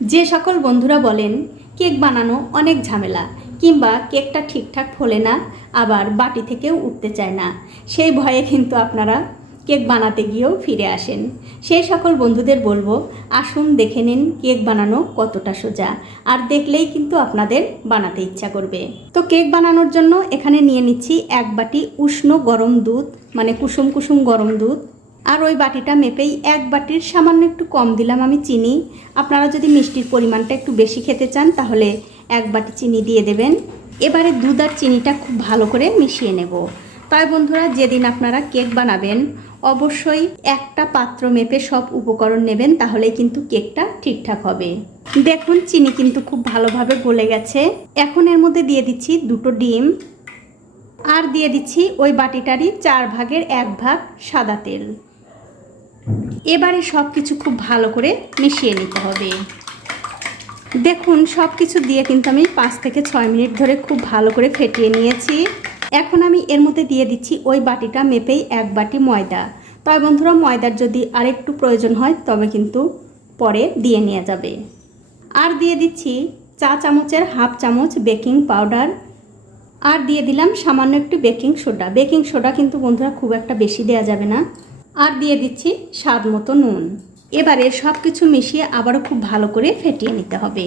যে সকল বন্ধুরা বলেন, কেক বানানো অনেক ঝামেলা, কিংবা কেকটা ঠিকঠাক ফোলে না, আবার বাটি থেকেও উঠতে চায় না, সেই ভয়ে কিন্তু আপনারা কেক বানাতে গিয়েও ফিরে আসেন। সেই সকল বন্ধুদের বলব, আসুন দেখে নিন কেক বানানো কতটা সোজা, আর দেখলেই কিন্তু আপনাদের বানাতে ইচ্ছা করবে। তো কেক বানানোর জন্য এখানে নিয়ে নিচ্ছি এক বাটি উষ্ণ গরম দুধ মানে কুসুম কুসুম গরম দুধ আর ওই বাটিটা মেপেই এক বাটির সামান্য একটু কম দিলাম আমি চিনি। আপনারা যদি মিষ্টির পরিমাণটা একটু বেশি খেতে চান, তাহলে এক বাটি চিনি দিয়ে দেবেন। এবারে দুধ আর চিনিটা খুব ভালো করে মিশিয়ে নেব। তাই বন্ধুরা, যেদিন আপনারা কেক বানাবেন, অবশ্যই একটা পাত্র মেপে সব উপকরণ নেবেন তাহলে কিন্তু কেকটা ঠিকঠাক হবে। দেখুন, চিনি কিন্তু খুব ভালোভাবে গলে গেছে। এখন এর মধ্যে দিয়ে দিচ্ছি দুটো ডিম। আর দিয়ে দিচ্ছি ওই বাটিটারই চার ভাগের এক ভাগ সাদা তেল। এবারে সব কিছু খুব ভালো করে মিশিয়ে নিতে হবে। দেখুন সব কিছু দিয়ে কিন্তু আমি পাঁচ থেকে ছয় মিনিট ধরে খুব ভালো করে ফেটিয়ে নিয়েছি। এখন আমি এর মধ্যে দিয়ে দিচ্ছি ওই বাটিটা মেপেই এক বাটি ময়দা। তবে বন্ধুরা, ময়দার যদি আরেকটু প্রয়োজন হয়, তবে কিন্তু পরে দিয়ে নেওয়া যাবে। আর দিয়ে দিচ্ছি চা চামচের হাফ চামচ বেকিং পাউডার। আর দিয়ে দিলাম সামান্য একটু বেকিং সোডা। বেকিং সোডা কিন্তু বন্ধুরা খুব একটা বেশি দেওয়া যাবে না। আর দিয়ে দিচ্ছি স্বাদ মতো নুন। এবারে সব কিছু মিশিয়ে আবারও খুব ভালো করে ফেটিয়ে নিতে হবে।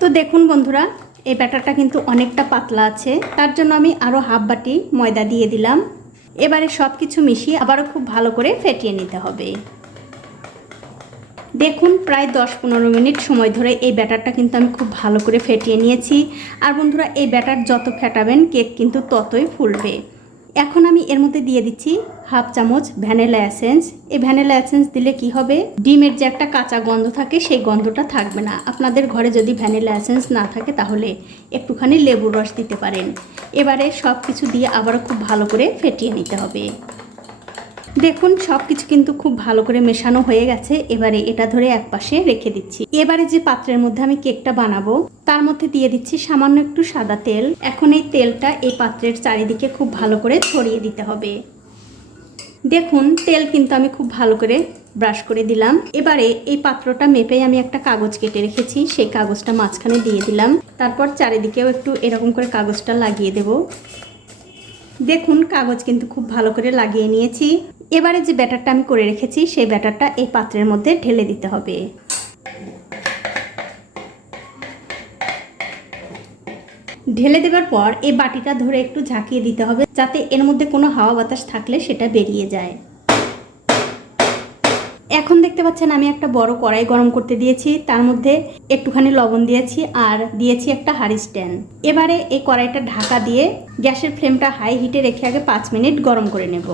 তো দেখুন বন্ধুরা, এই ব্যাটারটা কিন্তু অনেকটা পাতলা আছে, তার জন্য আমি আরও হাফ বাটি ময়দা দিয়ে দিলাম। এবারে সব কিছু মিশিয়ে আবারও খুব ভালো করে ফেটিয়ে নিতে হবে। দেখুন, প্রায় দশ পনেরো মিনিট সময় ধরে এই ব্যাটারটা কিন্তু আমি খুব ভালো করে ফেটিয়ে নিয়েছি। আর বন্ধুরা, এই ব্যাটার যত ফেটাবেন, কেক কিন্তু ততই ফুলবে। এখন আমি এর মধ্যে দিয়ে দিচ্ছি হাফ চামচ ভ্যানিলা অ্যাসেন্স এই ভ্যানিলা অ্যাসেন্স দিলে কি হবে? ডিমের যে একটা কাঁচা গন্ধ থাকে, সেই গন্ধটা থাকবে না। আপনাদের ঘরে যদি ভ্যানিলা অ্যাসেন্স না থাকে, তাহলে একটুখানি লেবুর রস দিতে পারেন। এবারে সব কিছু দিয়ে আবারও খুব ভালো করে ফেটিয়ে নিতে হবে। দেখুন সব কিছু কিন্তু খুব ভালো করে মেশানো হয়ে গেছে। এবারে এটা ধরে এক পাশে রেখে দিচ্ছি। এবারে যে পাত্রের মধ্যে আমি কেকটা বানাবো, তার মধ্যে দিয়ে দিচ্ছি সামান্য একটু সাদা তেল। এখন এই তেলটা এই পাত্রের চারিদিকে খুব ভালো করে ছড়িয়ে দিতে হবে। দেখুন, তেল কিন্তু আমি খুব ভালো করে ব্রাশ করে দিলাম। এবারে এই পাত্রটা মেপে আমি একটা কাগজ কেটে রেখেছি। সেই কাগজটা মাঝখানে দিয়ে দিলাম। তারপর চারিদিকেও একটু এরকম করে কাগজটা লাগিয়ে দেব। দেখুন, কাগজ কিন্তু খুব ভালো করে লাগিয়ে নিয়েছি। এবারে যে ব্যাটারটা আমি করে রেখেছি, সেই ব্যাটারটা এই পাত্রের মধ্যে ঢেলে দিতে হবে। ঢেলে দেবার পর এই বাটিটা ধরে একটু ঝাঁকিয়ে দিতে হবে, যাতে এর মধ্যে কোনো হাওয়া বাতাস থাকলে সেটা বেরিয়ে যায়। এখন দেখতে পাচ্ছেন আমি একটা বড় কড়াই গরম করতে দিয়েছি, তার মধ্যে একটুখানি লবণ দিয়েছি আর দিয়েছি একটা হাঁড়ি স্ট্যান্ড। এবারে এই কড়াইটা ঢাকা দিয়ে গ্যাসের ফ্লেমটা হাই হিটে রেখে আগে পাঁচ মিনিট গরম করে নেব।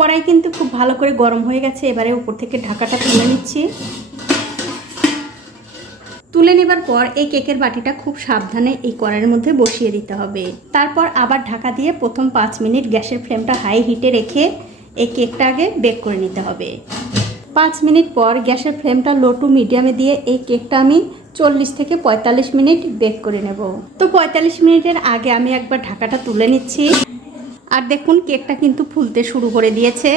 কড়াই কিন্তু খুব ভালো করে গরম হয়ে গেছে, এবারে উপর থেকে ঢাকাটা তুলে নিচ্ছি। তুলে নেবার পর এই কেকের বাটিটা খুব সাবধানে এই কড়াইয়ের মধ্যে বসিয়ে দিতে হবে। তারপর আবার ঢাকা দিয়ে প্রথম পাঁচ মিনিট গ্যাসের ফ্লেমটা হাই হিটে রেখে এই কেকটা আগে বেক করে নিতে হবে। পাঁচ মিনিট পর গ্যাসের ফ্লেমটা লো টু মিডিয়ামে দিয়ে এই কেকটা আমি চল্লিশ থেকে পঁয়তাল্লিশ মিনিট বেক করে নেব। তো পঁয়তাল্লিশ মিনিটের আগে আমি একবার ঢাকাটা তুলে নিচ্ছি। আর দেখুন, কেকটা কিন্তু ফুলতে শুরু করে দিয়েছে।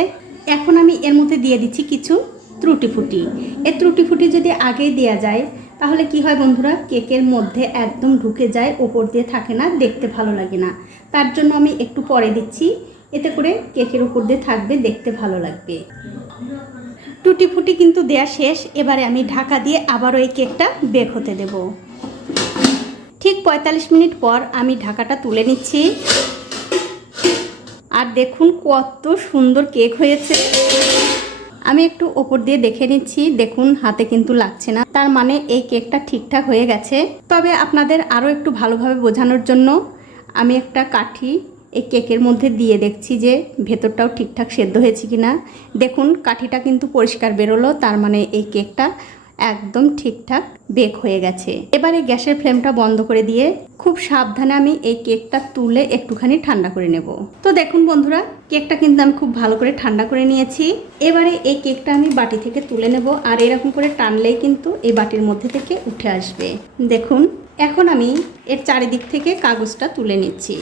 এখন আমি এর মধ্যে দিয়ে দিচ্ছি কিছু ত্রুটি ফুটি। এই ত্রুটি ফুটি যদি আগেই দেওয়া যায়, তাহলে কি হয় বন্ধুরা? কেকের মধ্যে একদম ঢুকে যায়, ওপর দিয়ে থাকে না, দেখতে ভালো লাগে না। তার জন্য আমি একটু পরে দিচ্ছি, এতে করে কেকের উপর দিয়ে থাকবে, দেখতে ভালো লাগবে। টুটি ফুটি কিন্তু দেয়া শেষ। এবারে আমি ঢাকা দিয়ে আবারও এই কেকটা বেক হতে দেব। ঠিক পঁয়তাল্লিশ মিনিট পর আমি ঢাকাটা তুলে নিচ্ছি। আর দেখুন কত সুন্দর কেক হয়েছে। আমি একটু ওপর দিয়ে দেখে নিচ্ছি, দেখুন হাতে কিন্তু লাগছে না। তার মানে এই কেকটা ঠিকঠাক হয়ে গেছে। তবে আপনাদের আরও একটু ভালোভাবে বোঝানোর জন্য আমি একটা কাঠি এই কেকের মধ্যে দিয়ে দেখছি যে ভেতরটাও ঠিকঠাক সেদ্ধ হয়েছে কি না দেখুন, কাঠিটা কিন্তু পরিষ্কার বেরোলো, তার মানে এই কেকটা একদম ঠিকঠাক বেক হয়ে গেছে। এবারে গ্যাসের ফ্লেমটা বন্ধ করে দিয়ে খুব সাবধানে আমি এই কেকটা তুলে একটুখানি ঠান্ডা করে নেব। তো দেখুন বন্ধুরা, কেকটা কিন্তু আমি খুব ভালো করে ঠান্ডা করে নিয়েছি। এবারে এই কেকটা আমি বাটি থেকে তুলে নেব, আর এরকম করে টানলেই কিন্তু এই বাটির মধ্যে থেকে উঠে আসবে। দেখুন, এখন আমি এর চারিদিক থেকে কাগজটা তুলে নিচ্ছি।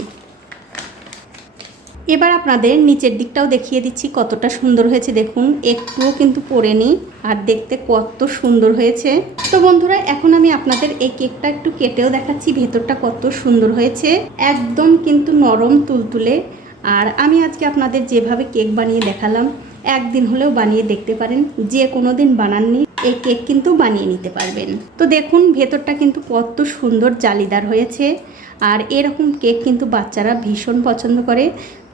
এবার আপনাদের নিচের দিকটাও দেখিয়ে দিচ্ছি কতটা সুন্দর হয়েছে। দেখুন, একটুও কিন্তু পড়েনি আর দেখতে কত সুন্দর হয়েছে। তো বন্ধুরা, এখন আমি আপনাদের এই কেকটা একটু কেটেও দেখাচ্ছি, ভেতরটা কত সুন্দর হয়েছে। একদম কিন্তু নরম তুলতুলে। আর আমি আজকে আপনাদের যেভাবে কেক বানিয়ে দেখালাম, একদিন হলেও বানিয়ে দেখতে পারেন। যে কোনো দিন বানাননি, এই কেক কিন্তু বানিয়ে নিতে পারবেন। তো দেখুন, ভেতরটা কিন্তু কত সুন্দর জালিদার হয়েছে। আর এরকম কেক কিন্তু বাচ্চারা ভীষণ পছন্দ করে।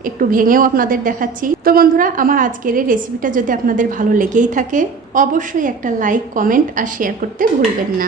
একটু ভেঙেও আপনাদের দেখাচ্ছি। তো বন্ধুরা, আমার আজকের এই রেসিপিটা যদি আপনাদের ভালো লেগেই থাকে, অবশ্যই একটা লাইক কমেন্ট আর শেয়ার করতে ভুলবেন না।